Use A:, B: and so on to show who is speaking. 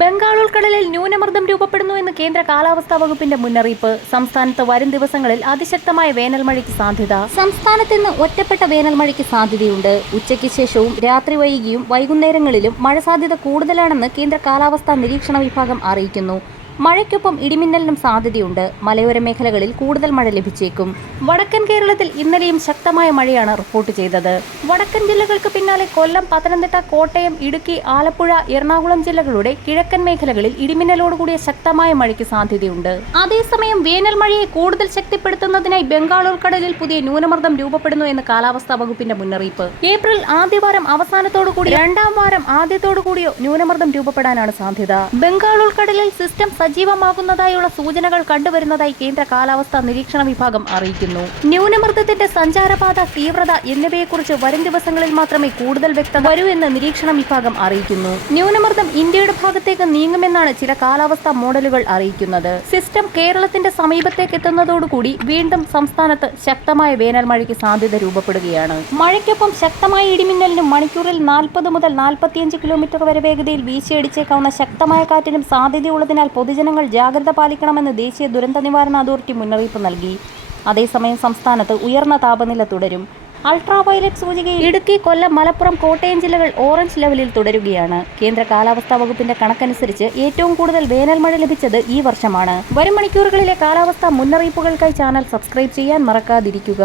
A: ബംഗാൾ ഉൾക്കടലിൽ ന്യൂനമർദ്ദം രൂപപ്പെടുന്നു എന്ന് കേന്ദ്ര കാലാവസ്ഥാ വകുപ്പിന്റെ മുന്നറിയിപ്പ്. സംസ്ഥാനത്ത് വരും ദിവസങ്ങളിൽ അതിശക്തമായ വേനൽ മഴയ്ക്ക് സാധ്യത. സംസ്ഥാനത്ത് ഇന്ന് ഒറ്റപ്പെട്ട വേനൽ മഴയ്ക്ക് സാധ്യതയുണ്ട്. ഉച്ചയ്ക്ക് ശേഷവും രാത്രി വൈകിയും വൈകുന്നേരങ്ങളിലും മഴ സാധ്യത കൂടുതലാണെന്ന് കേന്ദ്ര കാലാവസ്ഥാ നിരീക്ഷണ വിഭാഗം അറിയിക്കുന്നു. മഴയ്ക്കൊപ്പം ഇടിമിന്നലിനും സാധ്യതയുണ്ട്. മലയോര മേഖലകളിൽ കൂടുതൽ മഴ ലഭിച്ചേക്കും. വടക്കൻ കേരളത്തിൽ ഇന്നലെയും ശക്തമായ മഴയാണ് റിപ്പോർട്ട് ചെയ്തത്. വടക്കൻ ജില്ലകൾക്ക് പിന്നാലെ കൊല്ലം പത്തനംതിട്ട കോട്ടയം ഇടുക്കി ആലപ്പുഴ എറണാകുളം ജില്ലകളുടെ കിഴക്കൻ മേഖലകളിൽ ഇടിമിന്നലോടുകൂടിയ ശക്തമായ മഴയ്ക്ക് സാധ്യതയുണ്ട്. അതേസമയം വേനൽ മഴയെ കൂടുതൽ ശക്തിപ്പെടുത്തുന്നതിനായി ബംഗാൾ ഉൾക്കടലിൽ പുതിയ ന്യൂനമർദ്ദം രൂപപ്പെടുന്നു എന്ന് കാലാവസ്ഥാ വകുപ്പിന്റെ മുന്നറിയിപ്പ്. ഏപ്രിൽ ആദ്യവാരം അവസാനത്തോടുകൂടി രണ്ടാം വാരം ആദ്യത്തോടുകൂടിയോ ന്യൂനമർദ്ദം രൂപപ്പെടാനാണ് സാധ്യത. ബംഗാൾ ഉൾക്കടലിൽ സിസ്റ്റം സജീവമാകുന്നതായുള്ള സൂചനകൾ കണ്ടുവരുന്നതായി കേന്ദ്ര കാലാവസ്ഥാ നിരീക്ഷണ വിഭാഗം അറിയിക്കുന്നു. ന്യൂനമർദ്ദത്തിന്റെ സഞ്ചാരപാത തീവ്രത എന്നിവയെക്കുറിച്ച് വരും ദിവസങ്ങളിൽ മാത്രമേ കൂടുതൽ വ്യക്തത വരൂ എന്ന് നിരീക്ഷണ വിഭാഗം അറിയിക്കുന്നു. ന്യൂനമർദ്ദം ഇന്ത്യയുടെ ഭാഗത്തേക്ക് നീങ്ങുമെന്നാണ് ചില കാലാവസ്ഥാ മോഡലുകൾ അറിയിക്കുന്നത്. സിസ്റ്റം കേരളത്തിന്റെ സമീപത്തേക്ക് എത്തുന്നതോടുകൂടി വീണ്ടും സംസ്ഥാനത്ത് ശക്തമായ വേനൽ മഴയ്ക്ക് സാധ്യത രൂപപ്പെടുകയാണ്. മഴയ്ക്കൊപ്പം ശക്തമായ ഇടിമിന്നലിനും മണിക്കൂറിൽ നാൽപ്പത് മുതൽ നാൽപ്പത്തിയഞ്ച് കിലോമീറ്റർ വരെ വേഗതയിൽ വീശിയടിച്ചേക്കാവുന്ന ശക്തമായ കാറ്റിനും സാധ്യതയുള്ളതിനാൽ പൊതുജനങ്ങൾ ജാഗ്രത പാലിക്കണമെന്ന് ദേശീയ ദുരന്ത നിവാരണ അതോറിറ്റി മുന്നറിയിപ്പ് നൽകി. അതേസമയം സംസ്ഥാനത്ത് ഉയർന്ന താപനില തുടരും. അൾട്രാ വയലറ്റ് സൂചികയിൽ ഇടുക്കി കൊല്ലം മലപ്പുറം കോട്ടയം ജില്ലകൾ ഓറഞ്ച് ലെവലിൽ തുടരുകയാണ്. കേന്ദ്ര കാലാവസ്ഥാ വകുപ്പിന്റെ കണക്കനുസരിച്ച് ഏറ്റവും കൂടുതൽ വേനൽ മഴ ലഭിച്ചത് ഈ വർഷമാണ്. വരും മണിക്കൂറുകളിലെ കാലാവസ്ഥാ മുന്നറിയിപ്പുകൾക്കായി ചാനൽ സബ്സ്ക്രൈബ് ചെയ്യാൻ മറക്കാതിരിക്കുക.